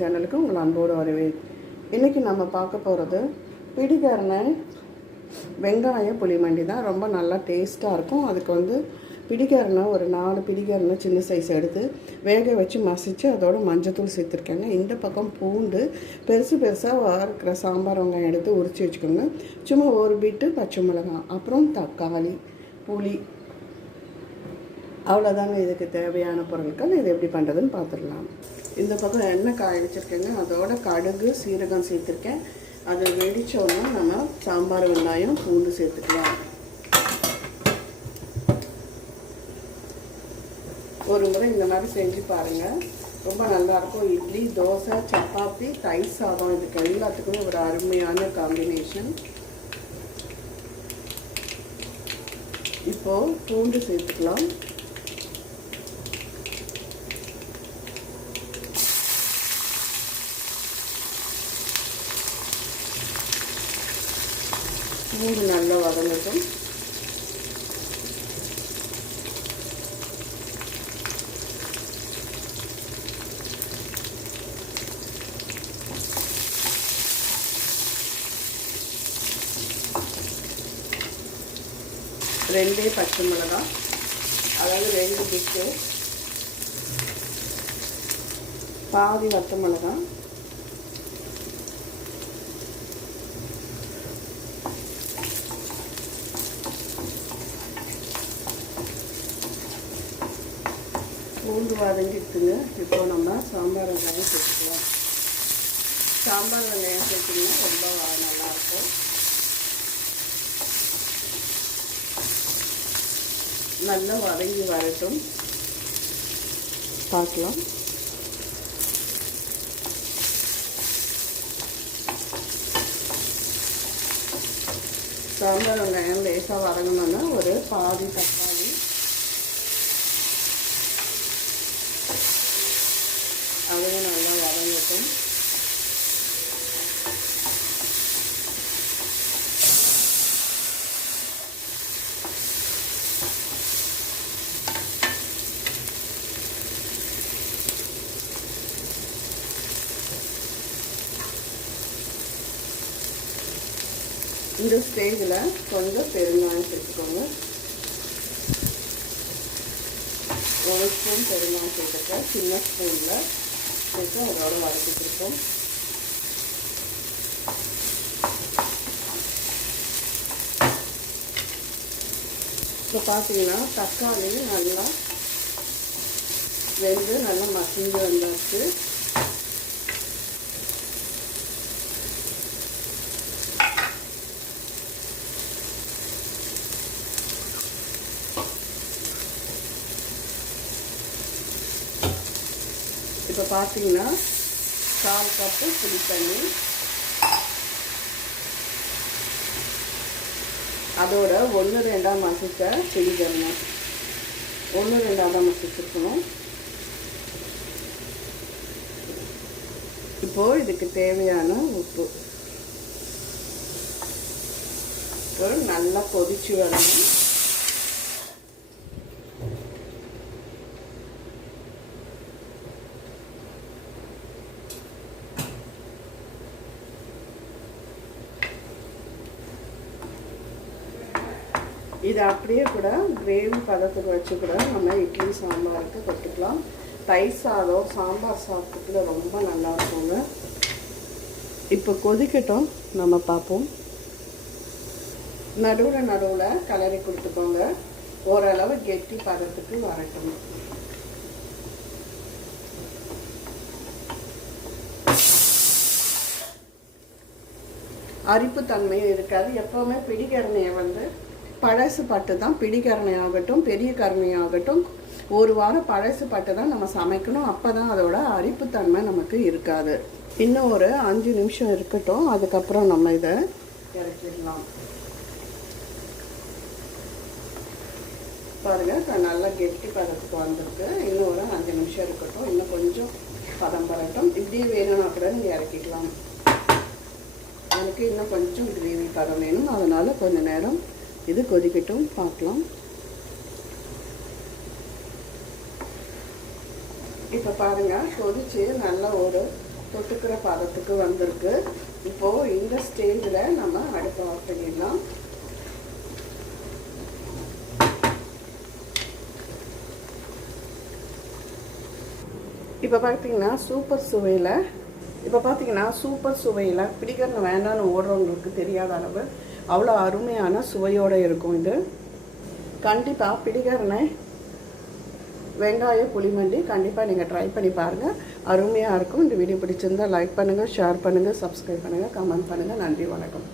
சேனலுக்கு உங்கள் அன்போடு வரவேன். இன்றைக்கி நம்ம பார்க்க போகிறது பிடிகரணை வெங்காய புளிமண்டி தான். ரொம்ப நல்லா டேஸ்ட்டாக இருக்கும். அதுக்கு வந்து பிடிகரணை ஒரு நாலு பிடிகரணை சின்ன சைஸ் எடுத்து வேக வச்சு மசித்து அதோட மஞ்சத்தூள் சேர்த்துருக்கேங்க. இந்த பக்கம் பூண்டு பெருசு பெருசாக இருக்கிற சாம்பார் வெங்காயம் எடுத்து உரித்து வச்சுக்கோங்க. சும்மா ஒரு பீட்டு பச்சை மிளகாய் அப்புறம் தக்காளி புளி. அவ்வளோதாங்க இதுக்கு தேவையான பொருட்கள். இது எப்படி பண்ணுறதுன்னு பார்த்துடலாம். இந்த பக்கம் எண்ணெய் காய வச்சுருக்கேங்க. அதோட கடுகு சீரகம் சேர்த்துருக்கேன். அது வெடித்தோன்னா நம்ம சாம்பார் வெங்காயம் பூண்டு சேர்த்துக்கலாம். ஒரு முறை இந்த மாதிரி செஞ்சு பாருங்கள் ரொம்ப நல்லாயிருக்கும். இட்லி தோசை சப்பாத்தி தயிர் சாதம் இதுக்கு எல்லாத்துக்குமே ஒரு அருமையான காம்பினேஷன் இப்போது பூண்டு சேர்த்துக்கலாம். பூண்டு நல்லா வதங்கட்டும் ரெண்டே பச்சை மிளகா அதாவது ரெண்டு பிச்சு பாதி வத்த மிளகாய் பூண்டு வதங்கிட்டுங்க. இப்போ நம்ம சாம்பார் வெங்காயம் சேர்த்துக்கலாம். சாம்பார் வெங்காயம் சேர்த்திங்கன்னா ரொம்ப நல்லாயிருக்கும். நல்லா வதங்கி வரட்டும். பார்க்கலாம். சாம்பார் வெங்காயம் லேசாக வதங்கணும்னா ஒரு பாதி தக்காளி அதுவும் நல்லா வதங்கட்டும் இந்த ஸ்டேஜில் கொஞ்சம் பெருங்காயம் சேர்த்துக்கோங்க. ஒரு ஸ்பூன் பெருங்காயம் சேர்த்துக்க சின்ன ஸ்பூனில் சேர்த்து அதோட வதக்கிட்டுருக்கோம் இப்போ பார்த்தீங்கன்னா தக்காளி நல்லா வெந்து நல்லா மசிஞ்சு வந்தாச்சு. இப்போ பார்த்தீங்கன்னா கால் கப்பு புளி தண்ணி. அதோட ஒன்று ரெண்டாம் மசிக்க தரணும் ஒன்று ரெண்டாம் தான் மசிச்சிருக்கணும் இப்போ இதுக்கு தேவையான உப்பு. இப்போ நல்லா கொதிச்சு வரணும். இது அப்படியே கூட கிரேவி பதத்துக்கு வச்சு கூட நம்ம இட்லி சாம்பாருக்கு தொட்டுக்கலாம். தயிர் சாதம் சாம்பார் சாதத்துக்குள்ள ரொம்ப நல்லா இருக்குங்க. இப்போ கொதிக்கட்டும். நம்ம பார்ப்போம். நடுவில் நடுவில் கலரி கொடுத்துக்கோங்க. ஓரளவு கெட்டி பதத்துக்கு வரட்டும். அரிப்பு தன்மையும் இருக்காது. எப்போவுமே பிடிக்கிறனையை வந்து பழசு பட்டு தான் பிடிகரணை ஆகட்டும் பெரிய கருணையாகட்டும் ஆகட்டும் ஒரு வாரம் பழசு பட்டு தான் நம்ம சமைக்கணும். அப்போ தான் அதோட அரிப்புத்தன்மை நமக்கு இருக்காது. இன்னும் ஒரு அஞ்சு நிமிஷம் இருக்கட்டும். அதுக்கப்புறம் நம்ம இதை இறக்கிடலாம். பாருங்க நல்லா கெட்டி பதத்துக்கு வந்திருக்கு. இன்னும் ஒரு அஞ்சு நிமிஷம் இருக்கட்டும். இன்னும் கொஞ்சம் பதம் பரட்டும். இப்படியே வேணும்னா கூட நீங்கள் இறக்கிக்கலாம். எனக்கு இன்னும் கொஞ்சம் கிரேவி பதம் வேணும். அதனால் கொஞ்சம் நேரம் இது கொதிக்கட்டும் பார்க்கலாம். இப்போ பாருங்க கொதிச்சு நல்ல ஒரு தொட்டுக்கிற பதத்துக்கு வந்திருக்கு. இப்போது இந்த ஸ்டேஜில் நம்ம அடுப்பை ஆஃப் பண்ணிடலாம். இப்போ பார்த்தீங்கன்னா சூப்பர் சுவையில் இப்போ பார்த்தீங்கன்னா சூப்பர் சுவையில் பிடிக்கிறன வேண்டாம்னு ஓடுறவங்களுக்கு தெரியாத அளவு அவ்வளோ அருமையான சுவையோடு இருக்கும் இது. கண்டிப்பாக பிடிக்கிறனே வெங்காய புளிமண்டி கண்டிப்பாக நீங்கள் ட்ரை பண்ணி பாருங்கள் அருமையாக இருக்கும். இந்த வீடியோ பிடிச்சிருந்தா லைக் பண்ணுங்கள் ஷேர் பண்ணுங்கள் சப்ஸ்கிரைப் பண்ணுங்கள் கமெண்ட் பண்ணுங்கள் நன்றி வணக்கம்.